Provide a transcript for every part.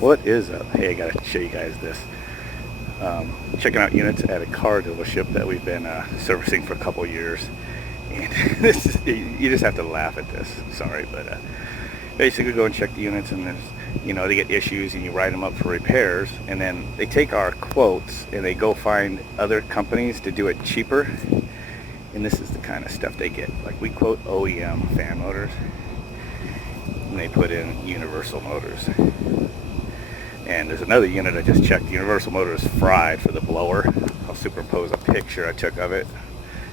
What is up? Hey, I gotta show you guys this. Checking out units at a car dealership that we've been servicing for a couple years, and this is, you just have to laugh at this. Sorry, but basically go and check the units, and there's, they get issues, and you write them up for repairs, and then they take our quotes and they go find other companies to do it cheaper. And this is the kind of stuff they get. Like, we quote OEM fan motors, and they put in universal motors. And there's another unit I just checked. The universal motor is fried for the blower. I'll superimpose a picture I took of it.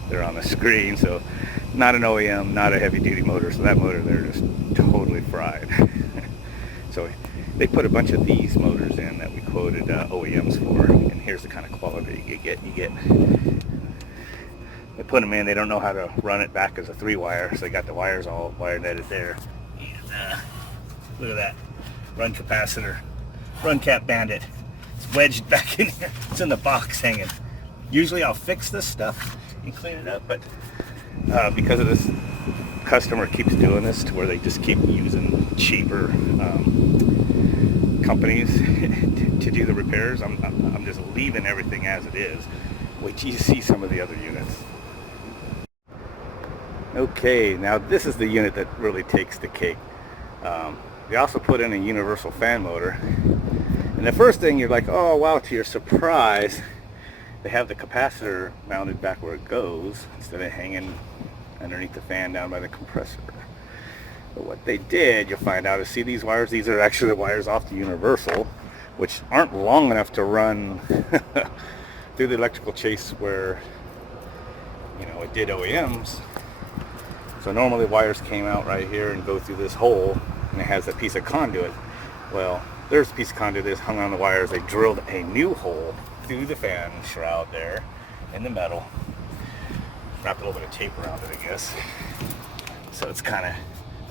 They're on the screen, so not an OEM, not a heavy duty motor. So that motor there is totally fried. So they put a bunch of these motors in that we quoted OEMs for, and here's the kind of quality you get. They put them in, they don't know how to run it back as a 3-wire, so they got the wires all wire netted there. And look at that, run capacitor. Run cap bandit. It's wedged back in here. It's in the box hanging. Usually I'll fix this stuff and clean it up, but because of this, customer keeps doing this to where they just keep using cheaper companies to do the repairs. I'm just leaving everything as it is. Wait till you see some of the other units. Okay, now this is the unit that really takes the cake. They also put in a universal fan motor. And the first thing you're like, oh wow, to your surprise, they have the capacitor mounted back where it goes instead of hanging underneath the fan down by the compressor. But what they did, you'll find out, is see these wires? These are actually the wires off the universal, which aren't long enough to run through the electrical chase where, it did OEMs. So normally wires came out right here and go through this hole, and it has a piece of conduit. Well, there's a piece of conduit that's hung on the wires. They drilled a new hole through the fan shroud there in the metal. Wrapped a little bit of tape around it, I guess. So it's kind of,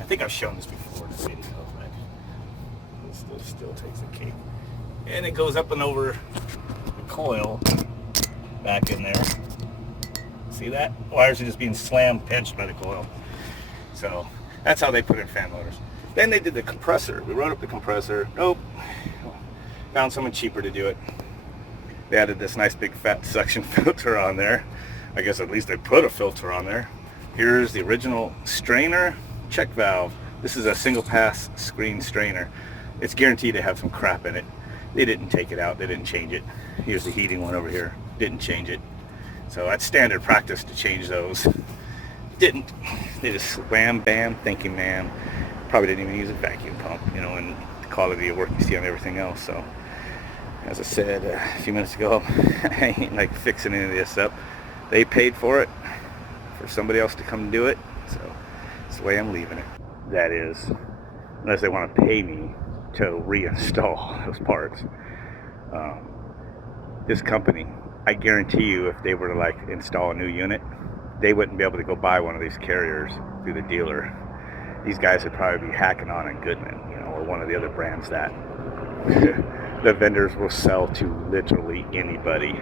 I think I've shown this before in the video, but this still takes the cake. And it goes up and over the coil back in there. See that? Wires are just being slammed, pinched by the coil. So that's how they put in fan motors. Then they did the compressor. We wrote up the compressor. Nope. Found someone cheaper to do it. They added this nice big fat suction filter on there. I guess at least they put a filter on there. Here's the original strainer check valve. This is a single pass screen strainer. It's guaranteed to have some crap in it. They didn't take it out. They didn't change it. Here's the heating one over here. Didn't change it. So that's standard practice to change those. Didn't. They just wham bam, thank you ma'am. Probably didn't even use a vacuum pump, and the quality of work you see on everything else. So, as I said a few minutes ago, I ain't like fixing any of this up. They paid for it, for somebody else to come do it. So, that's the way I'm leaving it. That is, unless they want to pay me to reinstall those parts. This company, I guarantee you, if they were to install a new unit, they wouldn't be able to go buy one of these carriers through the dealer. These guys would probably be hacking on in Goodman, or one of the other brands that the vendors will sell to literally anybody.